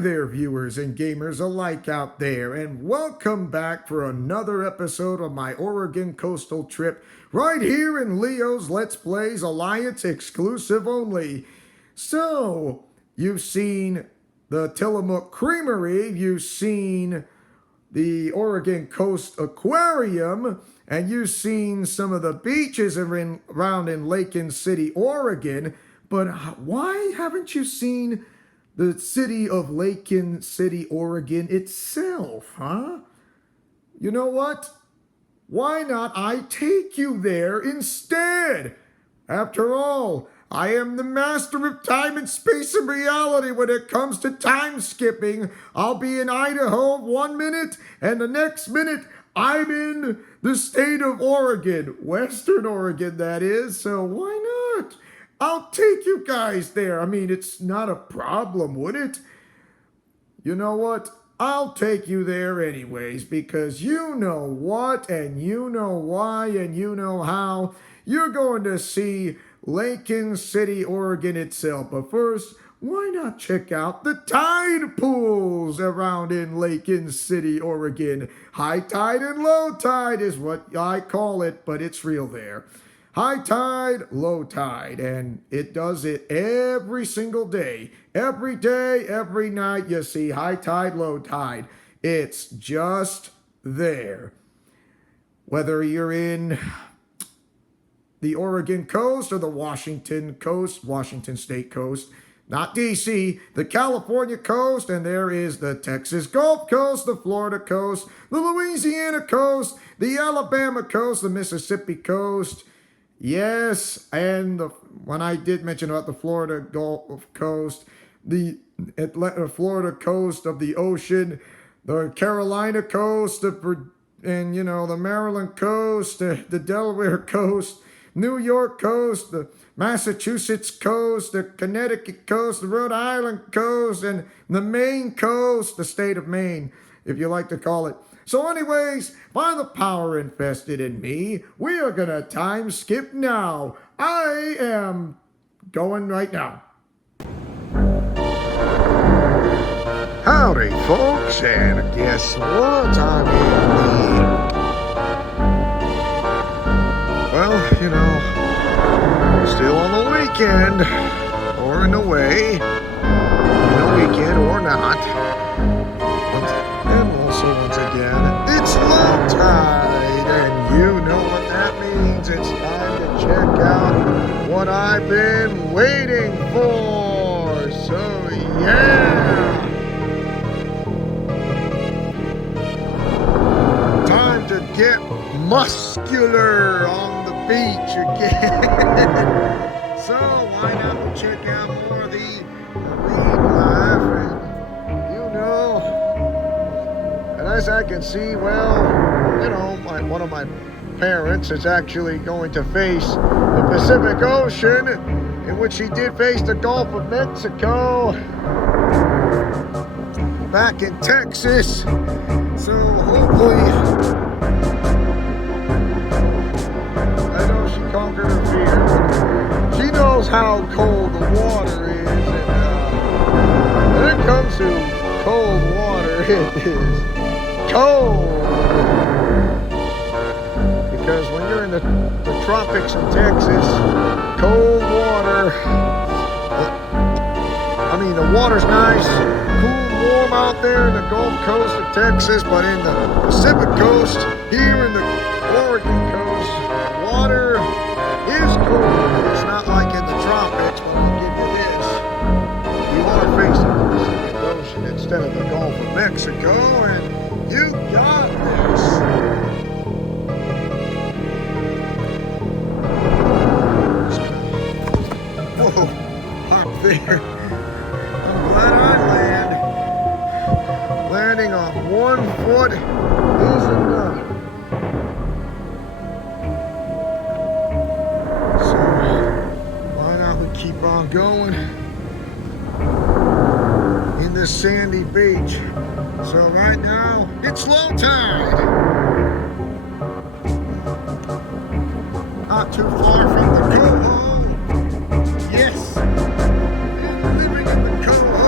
there, viewers and gamers alike out there, and welcome back for another episode of my Oregon coastal trip right here in Leo's Let's Plays Alliance exclusive only. So, you've seen the Tillamook Creamery, you've seen the Oregon Coast Aquarium, and you've seen some of the beaches around in Lakin City, Oregon, but why haven't you seen the city of Lakin City, Oregon itself, huh? You know what? Why not I take you there instead? After all, I am the master of time and space and reality when it comes to time skipping. I'll be in Idaho 1 minute, and the next minute I'm in the state of Oregon, Western Oregon that is, so why not? I'll take you guys there. I mean, it's not a problem, would it? You know what? I'll take you there anyways, because you know what, and you know why, and you know how. You're going to see Lakin City, Oregon itself. But first, why not check out the tide pools around in Lakin City, Oregon? High tide and low tide is what I call it, but it's real there. High tide, low tide, and it does it every single day. Every day, every night, you see high tide, low tide. It's just there. Whether you're in the Oregon coast or the Washington coast, Washington State coast, not DC, the California coast, and there is the Texas Gulf Coast, the Florida coast, the Louisiana coast, the Alabama coast, the Mississippi coast. Yes, and when I did mention about the Florida Gulf Coast, the Florida coast of the ocean, the Carolina coast, and you know, the Maryland coast, the Delaware coast, New York coast, the Massachusetts coast, the Connecticut coast, the Rhode Island coast, and the Maine coast, the state of Maine, if you like to call it. So anyways, by the power invested in me, we are going to time skip now. I am going right now. Howdy, folks, and guess what? I'm in well, you know, still on the weekend, or in a way, in a weekend or not. And also, once again, it's low tide, and you know what that means. It's time to check out what I've been waiting for. So, yeah! Time to get muscular on the beach again. So, why not we check out more of the marine life? And, you know, and as I can see, well, you know, one of my parents is actually going to face the Pacific Ocean, in which he did face the Gulf of Mexico back in Texas. So hopefully, I know she conquered her fear, but she knows how cold the water is, and when it comes to cold water, it is cold. Because when you're in the tropics in Texas, cold water, I mean, the water's nice, cool, warm out there in the Gulf Coast of Texas, but in the Pacific Coast, here in the Oregon coast, water is cold. It's not like in the tropics, but I'll give you this. You are facing the Pacific Ocean instead of the Gulf of Mexico, and you got this. Whoa, up there. I'm glad I land. Landing on 1 foot is enough. So, why not we keep on going in this sandy beach? So right now, it's low tide. Not too far from the Coho. Yes, and living in the Coho.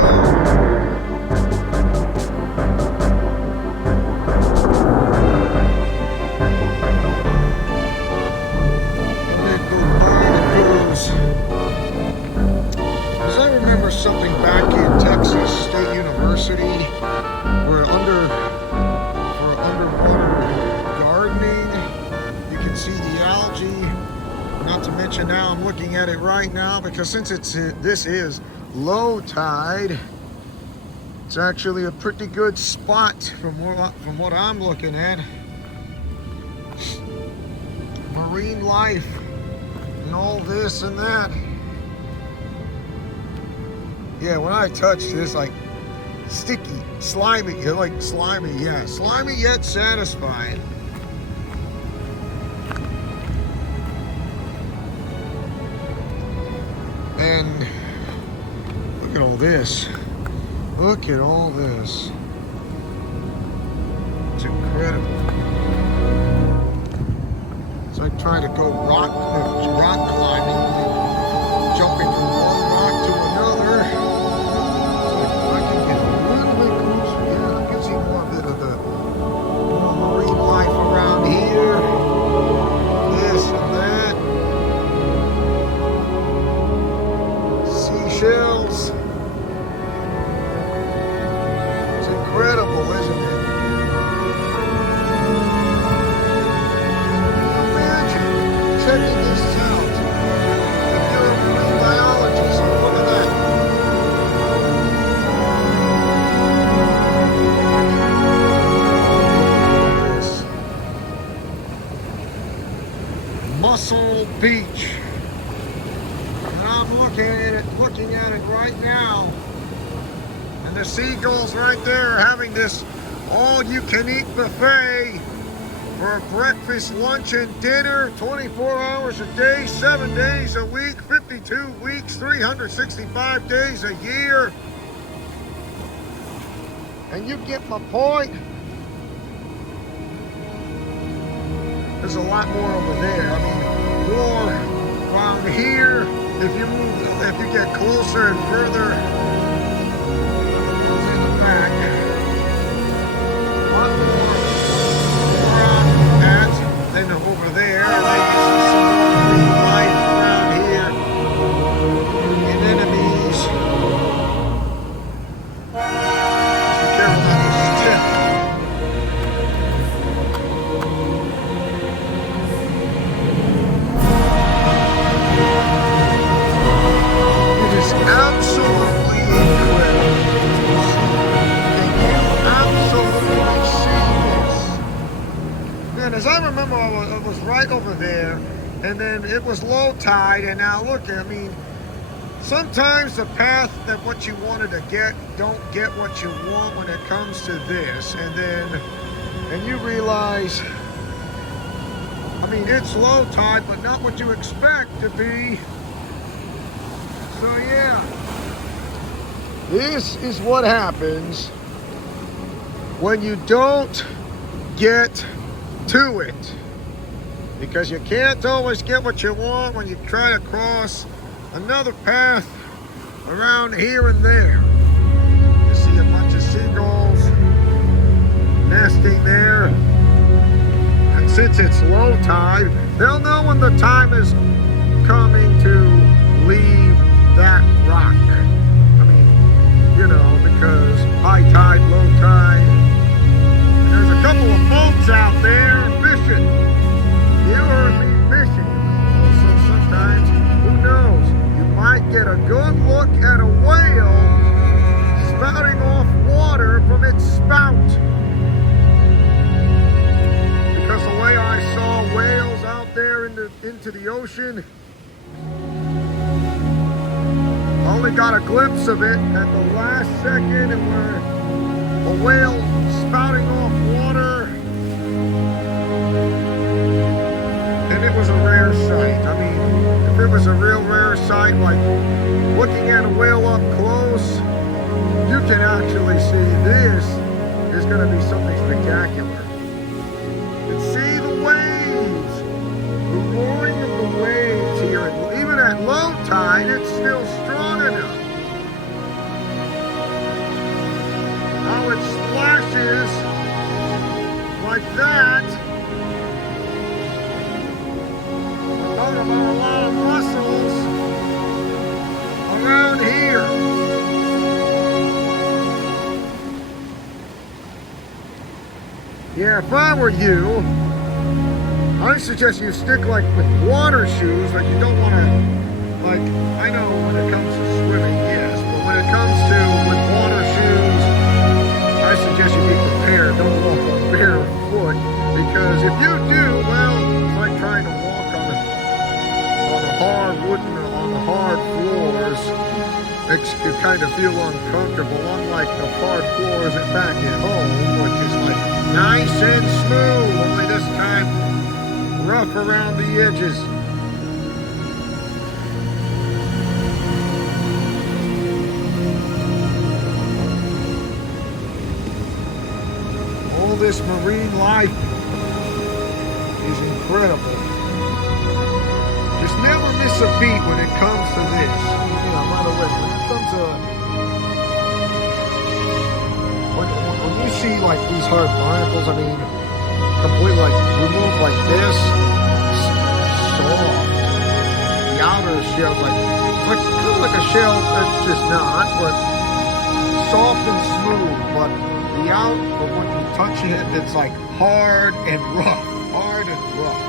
see the algae. Not to mention now I'm looking at it right now because since this is low tide, it's actually a pretty good spot from what I'm looking at. Marine life and all this and that. Yeah, when I touch this, like sticky, slimy, like slimy, yeah, slimy yet satisfying. And look at all this. Look at all this. It's incredible. It's like trying to go rock climbing, jumping from one rock to another. So I can get a little bit closer. Yeah, I can see more of the marine life around here. This and that. Seashells. It's incredible, isn't it? Checking this out. If you're a marine biologist, look at that. This Muscle Beach. And I'm looking at it right now. And the seagulls right there are having this all-you-can-eat buffet. For breakfast, lunch, and dinner, 24 hours a day, 7 days a week, 52 weeks, 365 days a year. And you get my point. There's a lot more over there. I mean, more around here. If you get closer and further in the back. Then over there, and then you see some more marine life around here. Anemones. Be careful not to stick. It is absolutely incredible. Can you absolutely see this? Man, as I remember, I was right over there, and then it was low tide, and now look, I mean, sometimes the path that what you wanted to get don't get what you want when it comes to this, and you realize, I mean, it's low tide, but not what you expect to be. So yeah, this is what happens when you don't get to it, because you can't always get what you want when you try to cross another path around here and there. You see a bunch of seagulls nesting there, and since it's low tide, they'll know when the time is coming to leave that rock. I mean, you know, because high tide, low tide. There's a couple of boats out there fishing. You heard me fishing. Also, sometimes, who knows, you might get a good look at a whale spouting off water from its spout. Because the way I saw whales out there into the ocean, I only got a glimpse of it at the last second, and where a whale spouting off water, and it was a rare sight. I mean, if it was a real rare sight, like looking at a whale up close, you can actually see this is going to be something spectacular. You can see the waves, the roaring of the waves here, and even at low tide, it's still strong enough. How it splashes like that. We're talking about a lot of mussels around here. Yeah, if I were you, I suggest you stick like with water shoes, like you don't want to, like, I know when it comes to swimming, yes, but when it comes to with water shoes, I suggest you be prepared. Don't walk on barefoot, because if you do, well, it's like trying to walk on the hard wooden, on the hard floors. Makes you kind of feel uncomfortable, unlike the hard floors back at home, which is like nice and smooth, only this time rough around the edges. All this marine life is incredible. Just never miss a beat when it comes to this. You know, by the way, when it comes to when you see like these hard barnacles, I mean, completely like removed like this, soft. The outer shell's like kind of like a shell that's just not, but soft and smooth. But the but when you touch it, it's like hard and rough, hard and rough.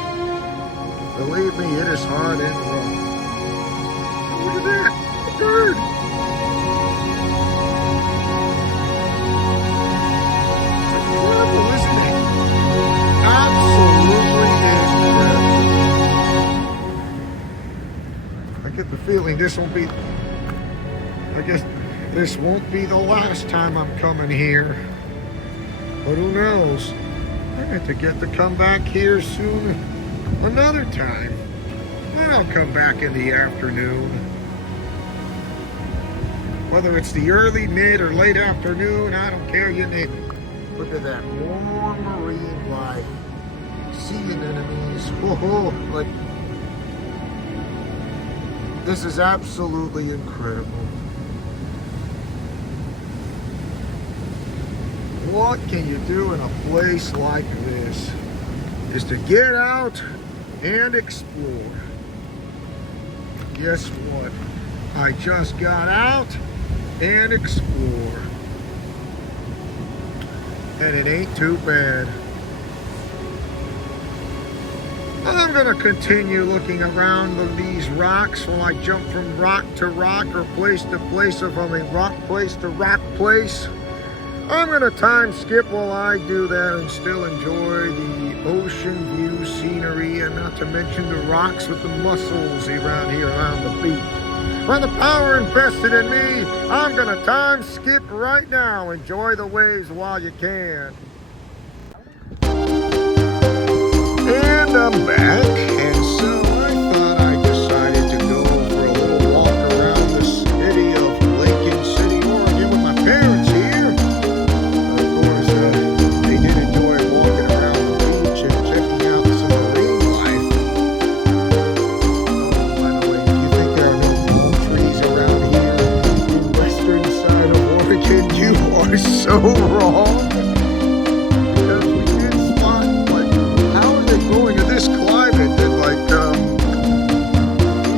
Believe me, it is hard and rough. Look at that, a bird. It's incredible, isn't it? Absolutely incredible. I get the feeling this won't be, I guess this won't be the last time I'm coming here. But who knows? I have to get to come back here soon. Another time. Then I'll come back in the afternoon. Whether it's the early, mid, or late afternoon, I don't care, you name it. Look at that warm marine life. Sea anemones. Whoa, like, this is absolutely incredible. What can you do in a place like this? Is to get out and explore. Guess what? I just got out and explore. And it ain't too bad. I'm gonna continue looking around these rocks while I jump from rock to rock or place to place, or from a rock place to rock place. I'm gonna time skip while I do that and still enjoy the ocean view scenery, and not to mention the rocks with the mussels around here around the beach. For the power invested in me, I'm gonna time skip right now. Enjoy the waves while you can. And I'm back, and so I thought I decided to go for a little walk around the city of Lincoln City, Oregon with my parents here. Of course, they did enjoy walking around the beach and checking out some marine life. Oh, by the way, do you think there are no palm trees around here in western side of Oregon? You are so wrong. Going to this climate that, like, the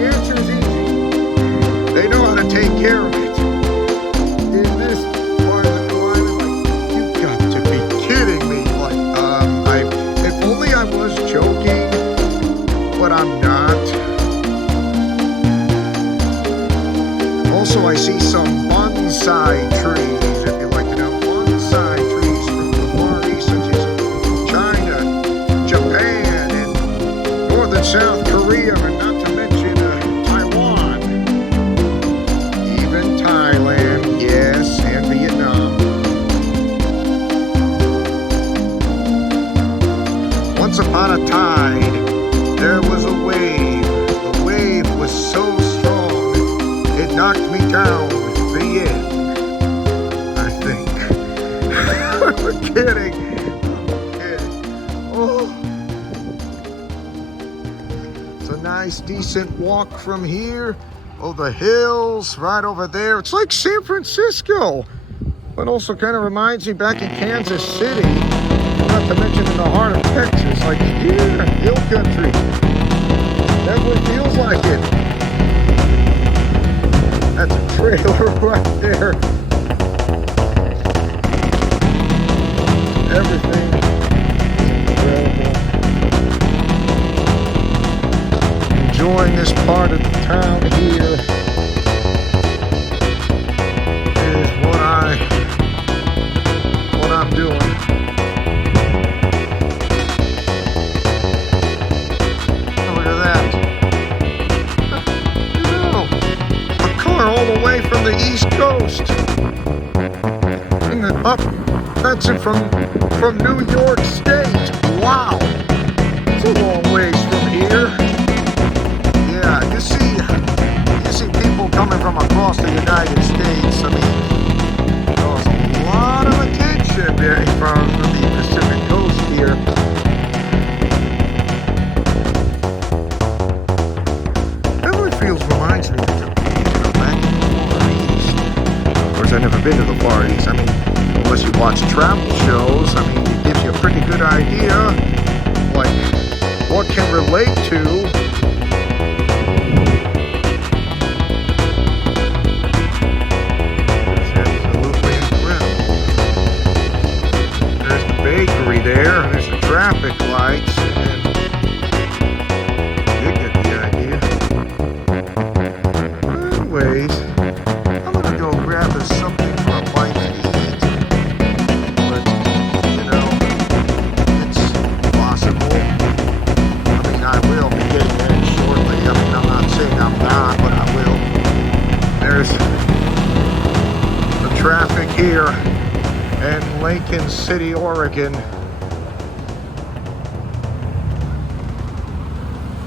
answer is easy. They know how to take care of it. In this part of the climate, like, you've got to be kidding me. Like, if only I was joking, but I'm not. Also, I see some bonsai trees, if you'd like to know. Bonsai trees from the Far East, such as China, Japan, South Korea, and not to mention Taiwan, even Thailand, yes, and Vietnam. Once upon a tide, there was a wave. The wave was so strong, it knocked me down. The end, I think. I'm kidding. Oh. It's a nice, decent walk from here. Oh, the hills right over there. It's like San Francisco, but also kind of reminds me back in Kansas City, not to mention in the heart of Texas. Like, yeah, hill country. Definitely feels like it. That's a trailer right there. Everything is incredible. enjoying this part of the town here. Is what I'm doing. Look at that. A car all the way from the East Coast. Up, that's it from New York State. Wow. It's a long ways from here. Yeah, you see people coming from across the United States. I mean, there's a lot of attention there from the Pacific Coast here. Reminds me of the beach back in the Far East. Of course, I've never been to the Far East. I mean, unless you watch travel shows, I mean, it gives you a pretty good idea, like, what can relate to. It's absolutely incredible. There's the bakery there, and there's the traffic lights, and you get the idea. Anyways, I'm gonna go grab us something for a bite to eat. But, you know, it's possible. I mean, I will be getting in shortly. I mean, I'm not saying I'm not, but I will. There's the traffic here in Lincoln City, Oregon.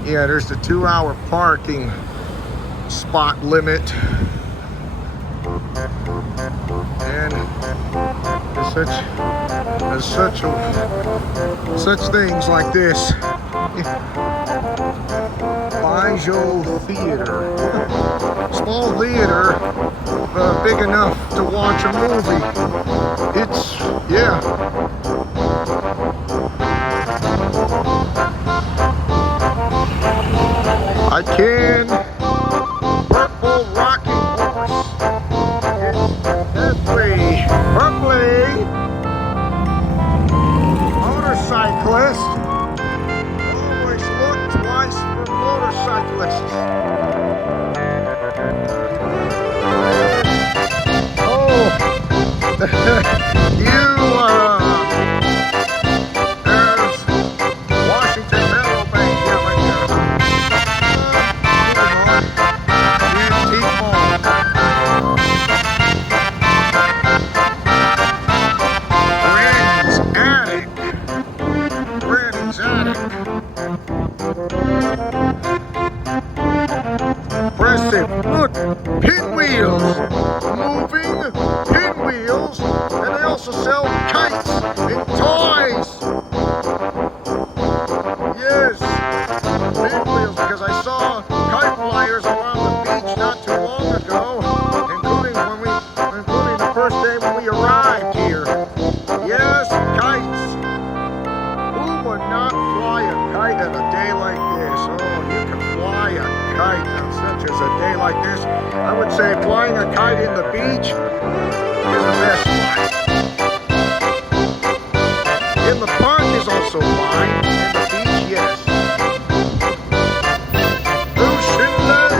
Yeah, there's the 2-hour parking spot limit, and there's such things like this. Bijou Theater, small theater, big enough to watch a movie. It's, yeah. I can. Purple rocking horse. It's Berkeley. Motorcyclist. Always look twice for motorcyclists. Oh, there's Washington Metal Bank. Yeah, right there. Impressive. Look, pinwheels. Moving pinwheels. And they also sell kites and toys. Yes. Pinwheels, because I saw kite flyers around the beach not too long ago, including the first day when we arrived here. Yes, kites. Who would not fly a kite on a day like this? Oh, you can fly a kite on such as a day like this. I would say flying a kite in the beach is the best flight. In the park is also fine. In the beach, yes. Ocean Lake.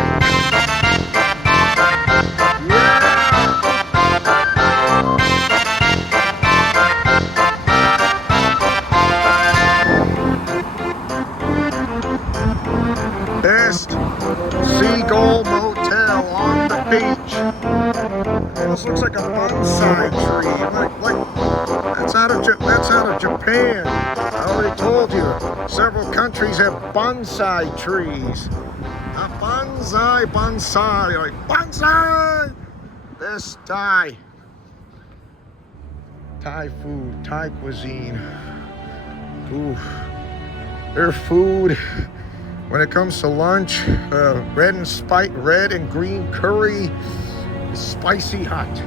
Best Seagull Motel on the beach. This looks like a bonsai tree. Like that's out of Japan. I already told you. Several countries have bonsai trees. A bonsai, like bonsai. Best Thai food, Thai cuisine. Ooh, their food. When it comes to lunch, red and green curry, spicy hot.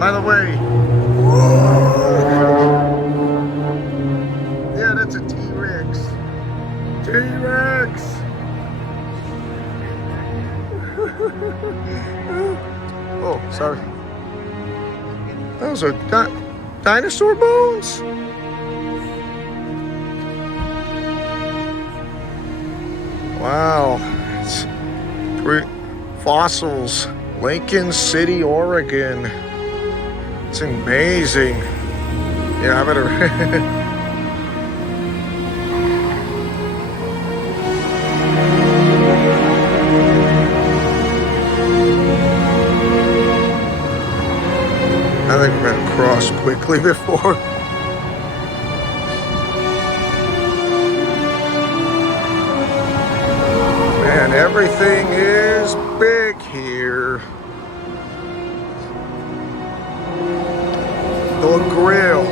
By the way, yeah, that's a T-Rex. Oh, sorry. Those are dinosaur bones? Wow, it's fossils, Lincoln City, Oregon. It's amazing. Yeah, I better. I think we're gonna cross quickly before. Man, everything is big here. The grill.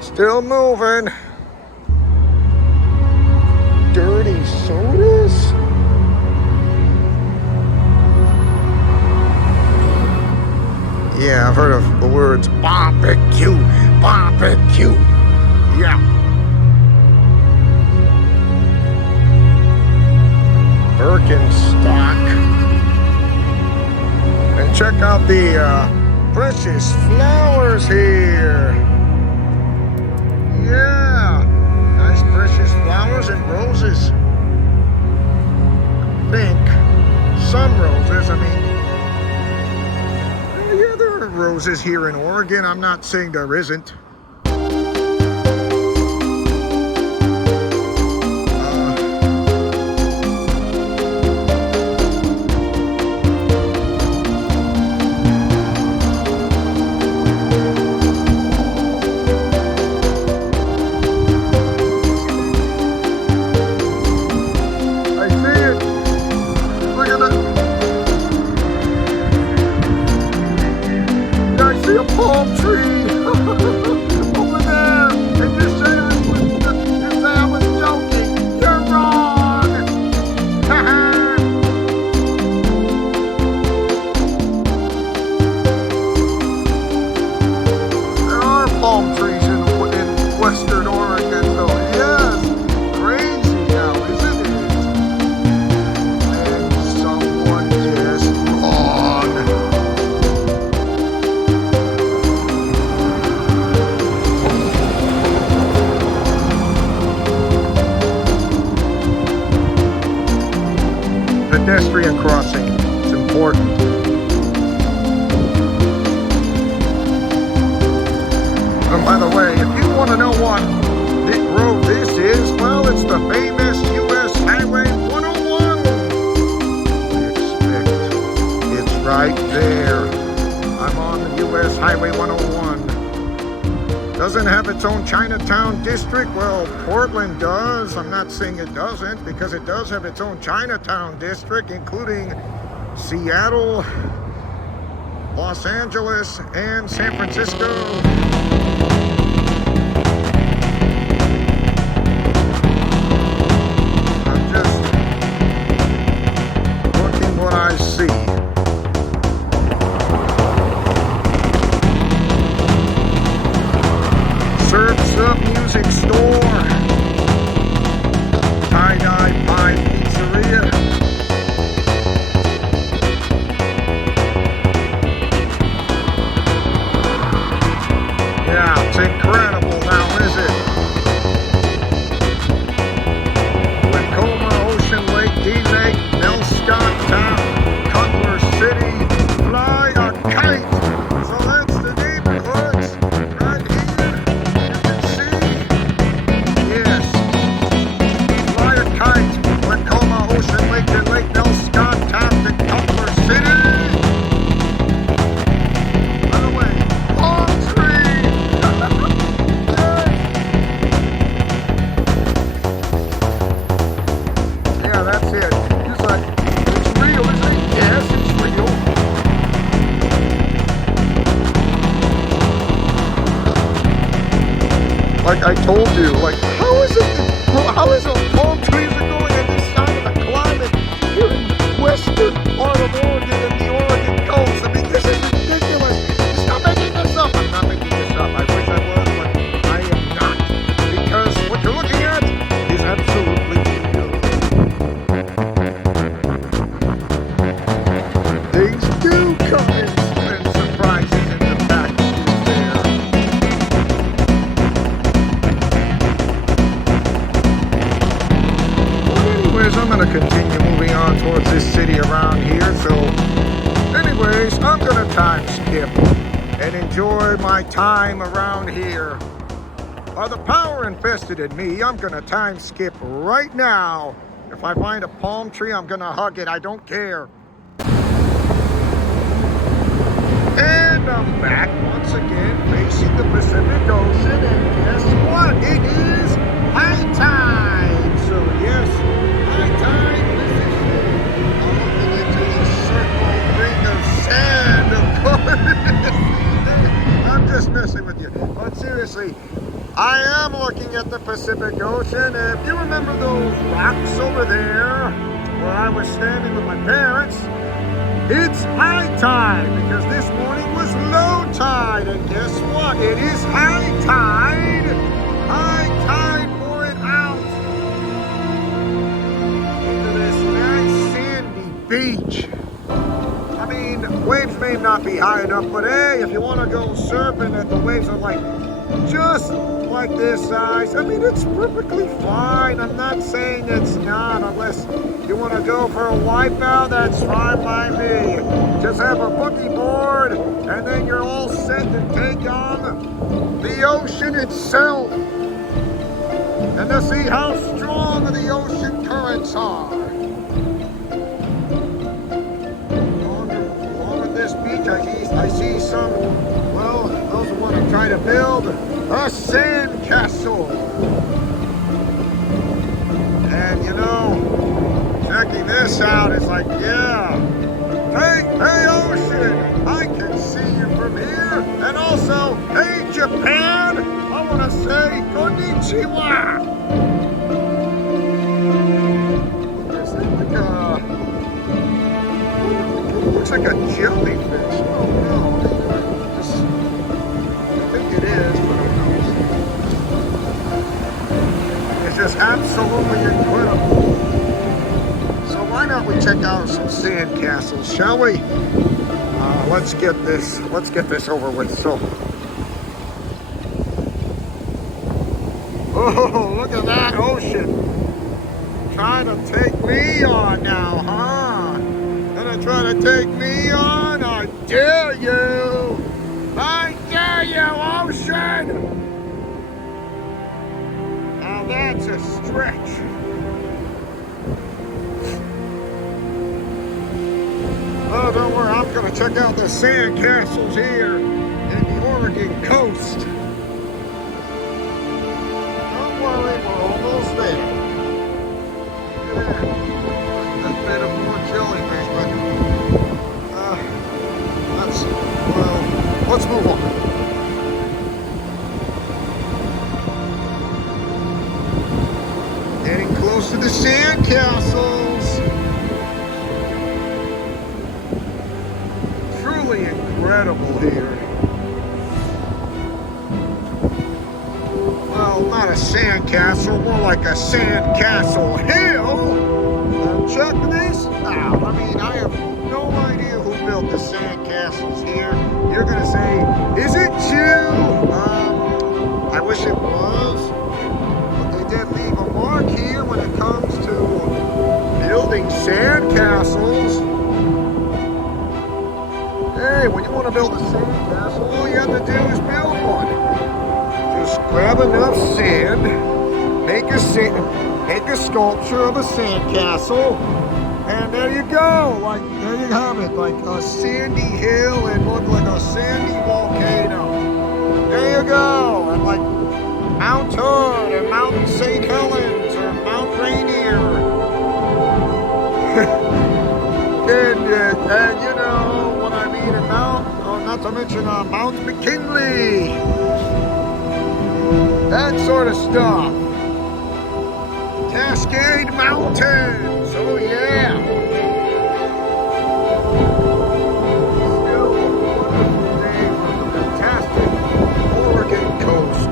Still moving. Dirty sodas? Yeah, I've heard of the words barbecue, barbecue. Yeah. Birkenstock. And check out the precious flowers here. Yeah. Nice precious flowers and roses. I think some roses, I mean, yeah, there are roses here in Oregon. I'm not saying there isn't. Palm tree over there, and you say I was joking. You're wrong. There are palm trees in Western Oregon, though. Yes, crazy now, isn't it? And someone just wrong. Pedestrian crossing. It's important. And by the way, if you want to know what road this is, well, it's the famous U.S. Highway 101. Expect it's right there. I'm on the U.S. Highway 101. Doesn't have its own Chinatown district. Well, Portland does. I'm not saying it doesn't, because it does have its own Chinatown district, including Seattle, Los Angeles, and San Francisco. I'm just looking what I see. Surf's Up Music Store, Tie-Dye Pie Pizzeria. Yeah, it's incredible now, is it? Tacoma, Ocean Lake, D-Lake, Nell Scott Town, Cutler City, Fly a Kite. So that's the neighborhoods right here. You can see. Yes. Fly a Kite, Tacoma, Ocean Lake, and Lake Nell Scott Town, and Cutler City. By the way, palm tree. Yeah, that's it. It's like, it's real, isn't it? Yes, it's real. Like I told you, like, how is palm trees are going at this side of the climate here in western part of Oregon and the Oregon coast? I mean, this is ridiculous. Stop making this up. I'm not making this up. I wish I was, but I am not. Because what you're looking at is absolutely real. Things do come in surprises in the packages there. enjoy my time around here. Are the power invested in me? I'm gonna time skip right now. If I find a palm tree, I'm gonna hug it. I don't care. And I'm back once again facing the Pacific Ocean, and guess what? It is high tide! So yes, high tide position. I'm looking into the circle ring of sand, of course. I'm just messing with you. But seriously, I am looking at the Pacific Ocean. If you remember those rocks over there where I was standing with my parents, it's high tide because this morning was low tide, and guess what? It is high tide. High tide, pour it out into this nice sandy beach. I mean, waves may not be high enough, but hey, if you want to go surfing and the waves are like just like this size, I mean, it's perfectly fine. I'm not saying it's not, unless you want to go for a wipeout, that's fine by me. Just have a boogie board, and then you're all set to take on the ocean itself, and to see how strong the ocean currents are. Along this beach, I see some, well, those who want to try to build a sand castle. And you know, checking this out is like, yeah, hey ocean, I can see you from here. And also, hey Japan, I want to say konnichiwa. There's looks like a jellyfish. Oh no, I think it is, but who knows? It's just absolutely incredible. So why not we check out some sand castles, shall we? Let's get this over with. So, oh, look at that ocean. Trying to take me on now, huh? Gonna try to take me on? I dare you! I dare you, ocean! Now that's a stretch. Oh, don't worry, I'm gonna check out the sand castles here in the Oregon coast. Don't worry, we're almost there. Look at that. A bit of more jellyfish, but let's move on. Getting close to the sand castles. Truly incredible here. Well, not a sand castle, more like a sand castle hill. Check this out. I mean, I have no idea who built the sand castles here. You're gonna say, is it you? I wish it was. But they did leave a mark here when it comes to building sand castles. Hey, when you want to build a sand castle, all you have to do is build one. Just grab enough sand, make a sculpture of a sand castle, and there you go. Like, there you have it, like a sandy hill and look like a sandy volcano. There you go. And like Mount Hood and Mount St. Helens or Mount Rainier. and you know what I mean, and not to mention Mount McKinley. That sort of stuff. Cascade Mountains. Oh yeah. Still a wonderful day from the fantastic Oregon coast.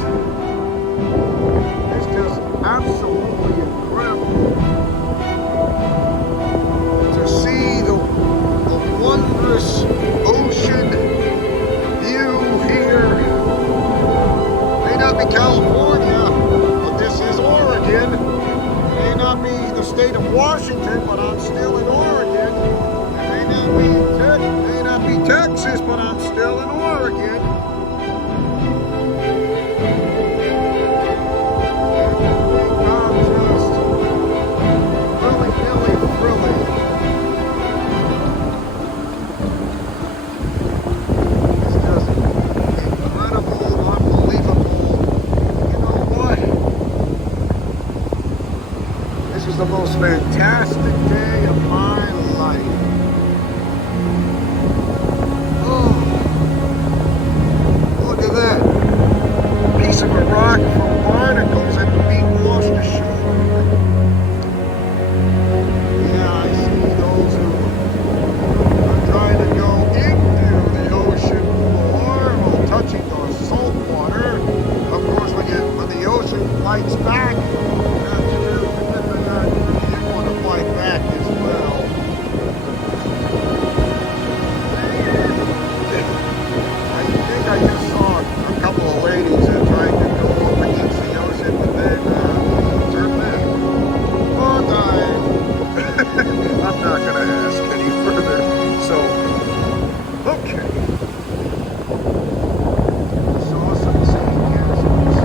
It's just absolutely incredible to see the wondrous ocean view here. May not be California, but this is Oregon. May not be the state of Washington, but I'm still in but I'm still in Oregon. I'm just willy-nilly frilly. It's just incredible, unbelievable. You know what? This is the most fantastic day of my life. Oh, look at that. Piece of a rock from barnacles and being washed ashore. Yeah, I see those who are trying to go into the ocean floor while touching the salt water. Of course, when the ocean fights back, you want to fight back as well. I think I just saw a couple of ladies that tried to go up against the ocean, but then turn back. But I'm not going to ask any further. So, okay. Saw some sandcastles.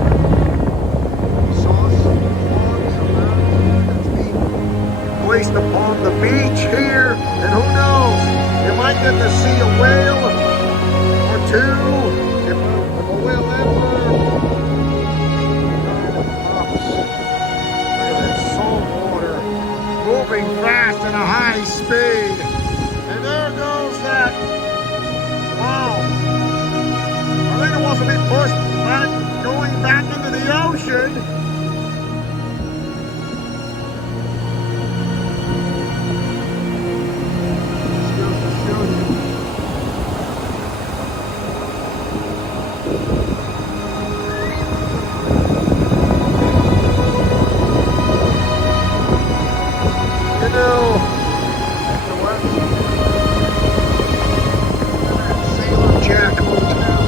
Saw some logs around that's being placed upon the beach here. And who knows, you might get to see a whale or two. If a whale ever pops. Look at that salt water moving fast at a high speed. And there goes that. Wow. I think it wants to be pushed back, going back into the ocean. Just goes to show you. You know, Sailor Jack Hotel.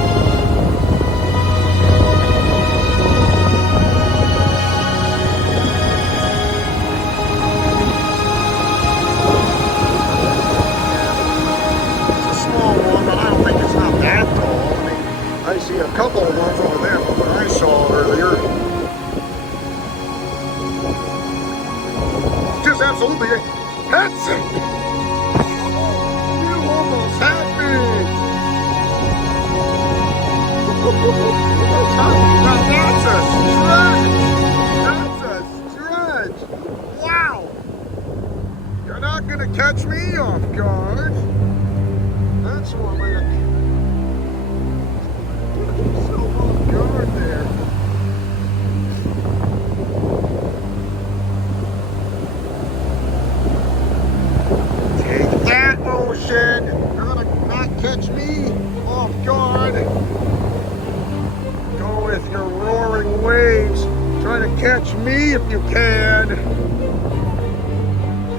It's a small one, but I don't think it's not that tall. I mean, I see a couple of ones over there from what I saw earlier. Just absolutely dancing. You almost had me. Now that's a stretch. That's a stretch. Wow. You're not gonna catch me off guard. That's one way to keep yourself off guard there. Take that, ocean! You're gonna not catch me off guard. Go with your roaring waves. Try to catch me if you can.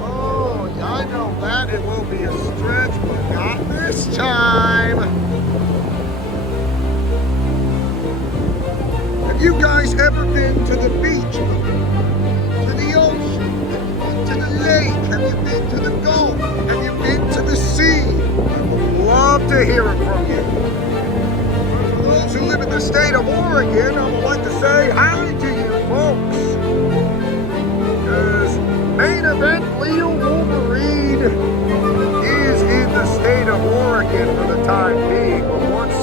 Oh, yeah, I know that it will be a stretch, but not this time. Have you guys ever been to the beach? To the ocean? To the lake? Have you been to the Gulf? Have you been to the sea? I would love to hear it from you. For those who live in the state of Oregon, I would like to say hi to you folks. Because main event Leo Wolverine is in the state of Oregon for the time being. But once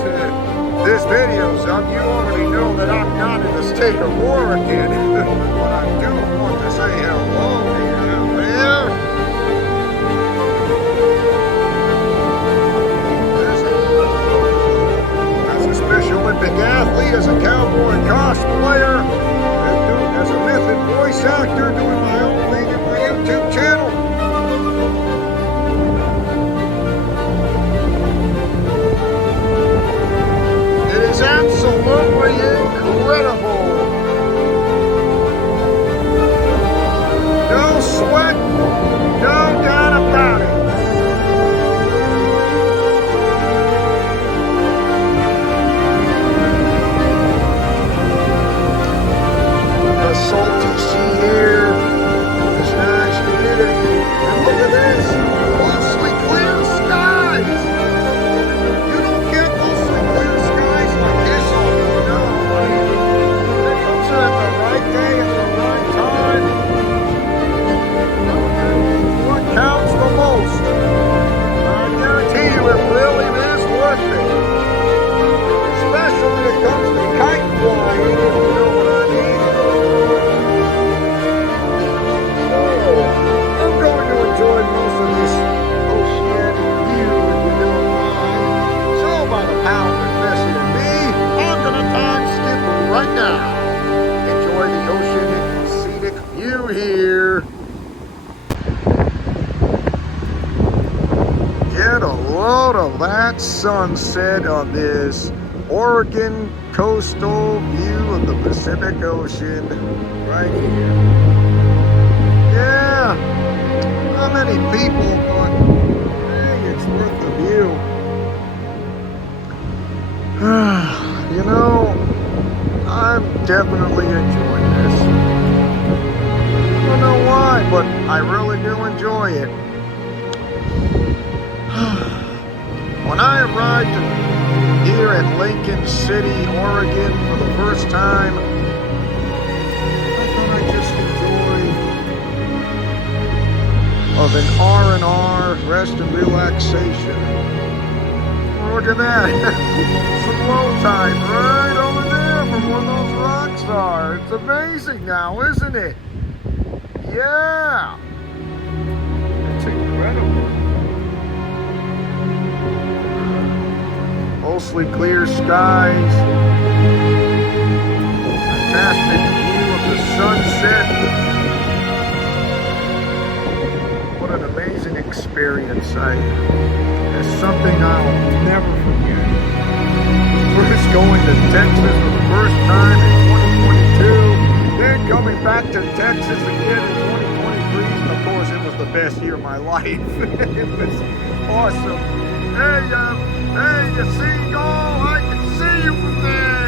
this video's up, you already know that I'm not in the state of Oregon. But I do want to say hello to you out there. As a Special Olympic athlete, as a cowboy cosplayer, as a method voice actor, doing my own thing in my YouTube channel. It is absolutely incredible. No sweat, no doubt about it. The salty sea air is nice to get it. sunset of this Oregon coastal view of the Pacific Ocean right here. Yeah, not many people, but hey, it's worth the view. You know, I'm definitely enjoying this. I don't know why, but I really do enjoy it. When I arrived here in Lincoln City, Oregon for the first time, I thought I'd just enjoy of an R&R, rest and relaxation. Look at that. Some low tide right over there from where those rocks are. It's amazing now, isn't it? Yeah. It's incredible. Mostly clear skies. Fantastic view of the sunset. What an amazing experience. It's something I'll never forget. First going to Texas for the first time in 2022, then coming back to Texas again in 2023. And of course, it was the best year of my life. It was awesome. Hey, you seagull, I can see you from there.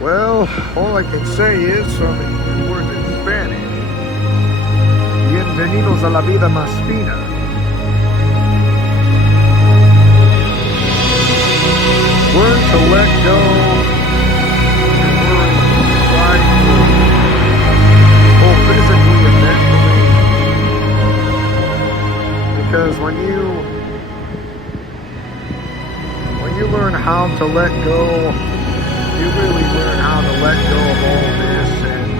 Well, all I can say is some words in Spanish. Bienvenidos a la vida más fina. Learn to let go and learn to try both physically and mentally. Because when you learn how to let go, you really learn how to let go of all this, and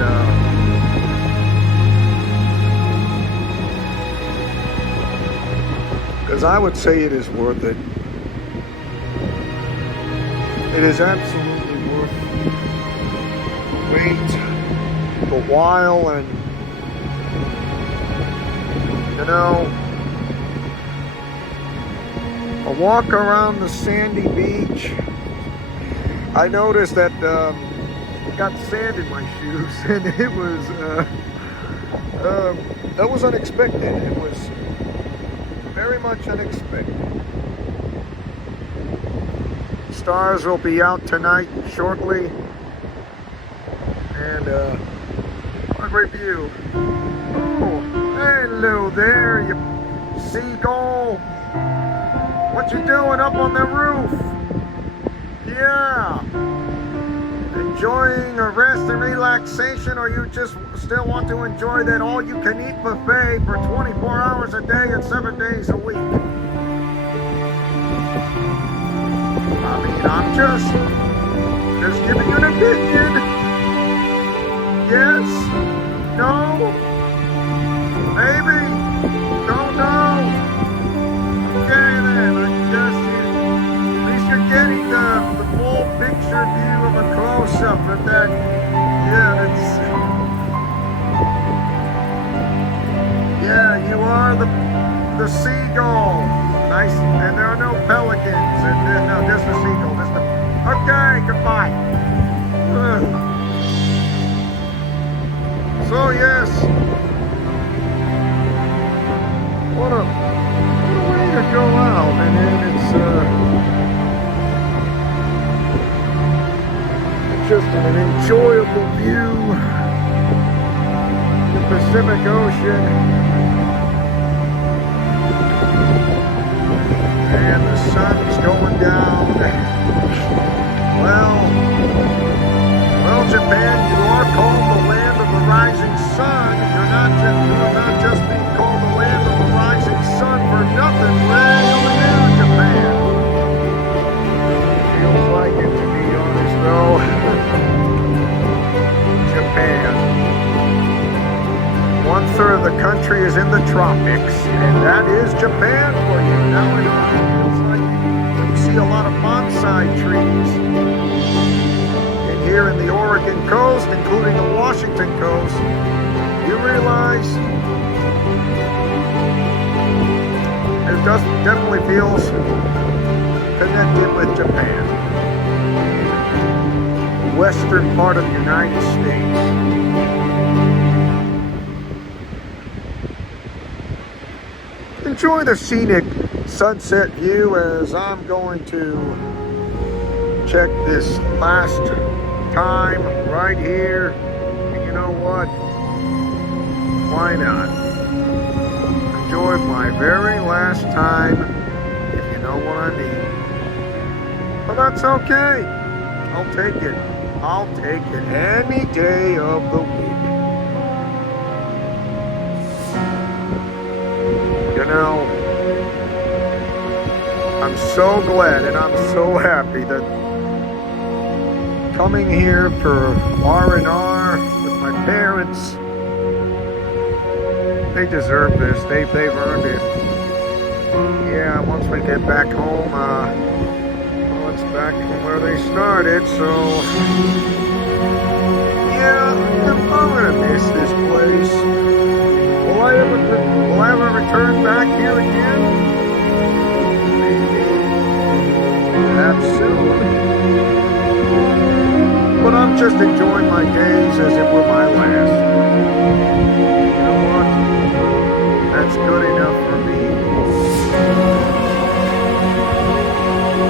because I would say it is worth it. It is absolutely worth wait the while, and you know, a walk around the sandy beach. I noticed that I got sand in my shoes, and it was that was unexpected. It was very much unexpected. Stars will be out tonight shortly, and what a great view. Oh, hello there, you seagull. What you doing up on the roof? Yeah. Enjoying a rest and relaxation, or you just still want to enjoy that all-you-can-eat buffet for 24 hours a day and 7 days a week? I mean, I'm just giving you an opinion. Yes? No? Maybe? Don't know? Okay then, I guess at least you're getting the full picture view of a close-up of that. Yeah, you are the seagull. Nice, and there are no pelicans, and no, just the seagull. Okay, goodbye. So yes, what a way to go out, and then it's just an enjoyable view of the Pacific Ocean. And the sun's going down. Well, Japan, you are called the land of the rising sun. You are not just being called the land of the rising sun for nothing. Way over there, Japan. Feels like it, to be honest, though. Japan. 1/3 of the country is in the tropics, and that is Japan for you. Now it feels like you see a lot of bonsai trees. And here in the Oregon coast, including the Washington coast, you realize it definitely feels connected with Japan, western part of the United States. Enjoy the scenic sunset view as I'm going to check this last time right here. And you know what? Why not? Enjoy my very last time, if you know what I mean. But that's okay. I'll take it. I'll take it any day of the week. You know, I'm so glad and I'm so happy that coming here for R&R with my parents, they deserve this. They've earned it. Yeah, once we get back home, well, it's back from where they started, so yeah, I'm gonna miss this place. Will I ever return back here again? Maybe. Perhaps soon. But I'm just enjoying my days as it were my last. You know what? That's good enough for me.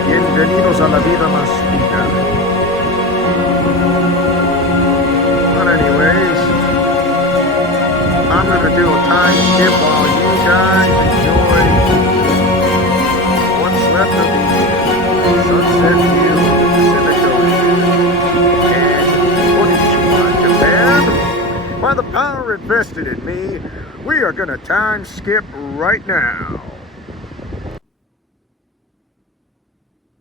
Bienvenidos a la vida más fina. But anyways, I'm gonna do a time skip while you guys enjoy what's left of the sunset view of the Pacific Ocean. And Konnichiwa, Japan. By the power invested in me, we are gonna time skip right now.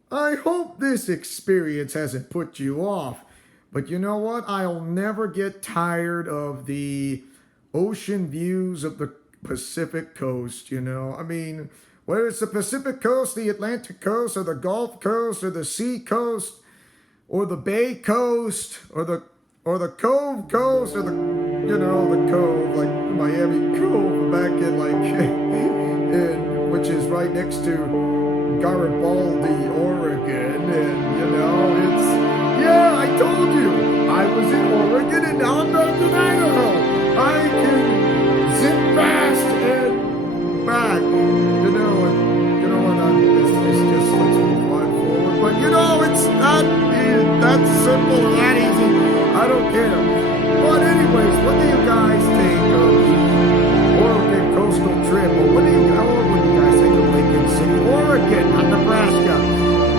I hope this experience hasn't put you off, but you know what? I'll never get tired of the ocean views of the Pacific coast, you know? I mean, whether it's the Pacific coast, the Atlantic coast, or the Gulf coast, or the sea coast, or the Bay coast, or the Cove coast, or the Cove, like Miami Cove back in which is right next to Garibaldi, Oregon, and I told you, I was in Oregon and now I'm back in Idaho. I can zip fast and back, it's just, let's move on forward, but it's not that simple, that easy, I don't care. But anyways, what do you guys think of the Oregon coastal trip, or what do you guys think of Lincoln City, Oregon, not Nebraska?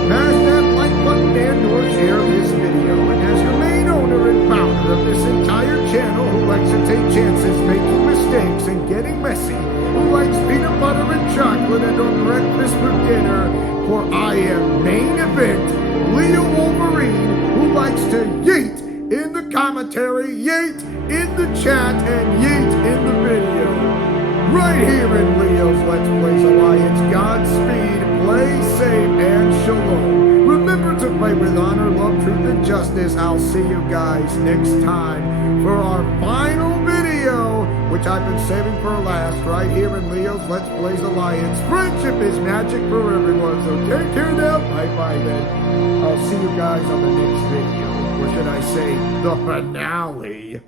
Smash that like button and or share this video. And as your main owner and founder of this entire channel who likes to take chances, making mistakes, and getting messy, who likes peanut butter and chocolate and on breakfast for dinner, for I am main event, Leo Wolverine, who likes to yeet in the commentary, yeet in the chat, and yeet in the video. Right here in Leo's Let's Plays Alliance, Godspeed, play safe, and shalom. Remember to play with honor, love, truth, and justice. I'll see you guys next time for our final video, which I've been saving for last, right here in Leo's Let's Plays Alliance. Friendship is magic for everyone, so take care now. Bye-bye then. I'll see you guys on the next video. Or should I say, the finale.